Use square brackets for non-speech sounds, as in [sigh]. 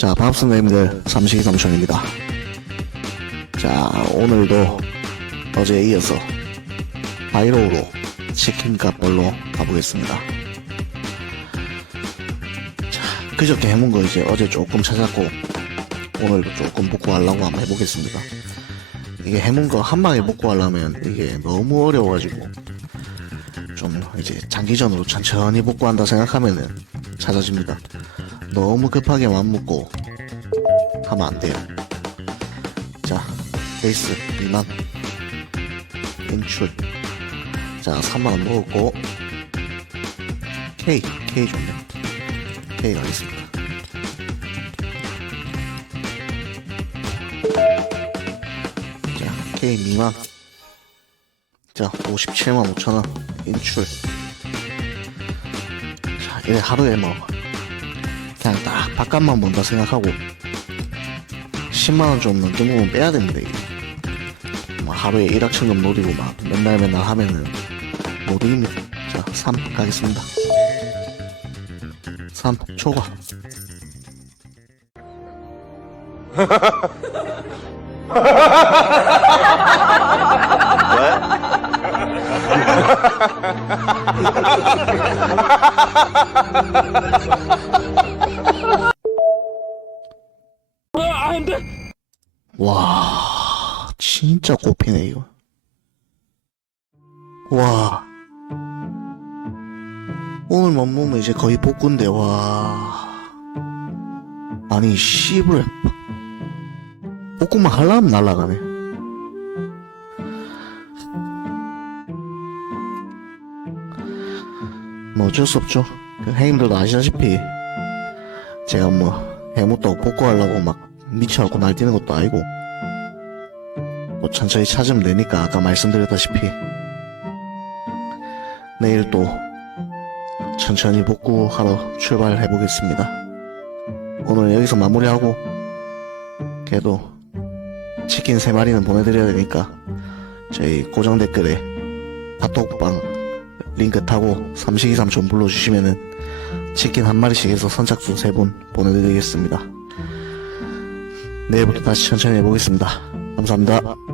자, 반갑습니다, 형님들. 삼식이 삼촌입니다. 자, 오늘도 어제에 이어서 바이로우로 치킨 값벌로 가보겠습니다. 자, 그저께 해본 거 이제 어제 조금 찾았고, 오늘도 조금 복구 하려고 한번 해보겠습니다. 이게 해본 거한 방에 복구 하려면 이게 너무 어려워가지고, 좀 이제 장기전으로 천천히 복구한다 생각하면은 찾아집니다. 너무 급하게 맘먹고 하면 안 돼요. 자, 베이스 미만 인출. 자, 3만원 먹었고 K, K 좋네. K 가겠습니다. 자, K 미만. 자, 57만 5천원 인출. 자, 이래 하루에 뭐 그냥 딱 바깥만 본다 생각하고 10만원 좀 먹으면 빼야 됩니다 이게. 뭐 하루에 1학천금 노리고 막 맨날 맨날 하면은 못 이깁니다. 자3 가겠습니다. 3 초과 [laughs] 와 진짜 꼽히네 이거. 와. 오늘 몸몸은 이제 거의 복구인데 와. 아니 씨부레. 복구만 하려면 날라가네. 뭐 어쩔 수 없죠. 그 형님들도 아시다시피 제가 뭐 해무도 복구하려고 막 미쳐갖고 날뛰는 것도 아니고 뭐 천천히 찾으면 되니까 아까 말씀드렸다시피 내일 또 천천히 복구하러 출발해 보겠습니다. 오늘 여기서 마무리하고 그래도 치킨 3마리는 보내드려야 되니까 저희 고정 댓글에 카톡방 링크 타고 삼식이 삼촌 불러주시면은 치킨 한 마리씩 해서 선착순 3분 보내드리겠습니다. 내일부터 다시 천천히 해보겠습니다. 감사합니다.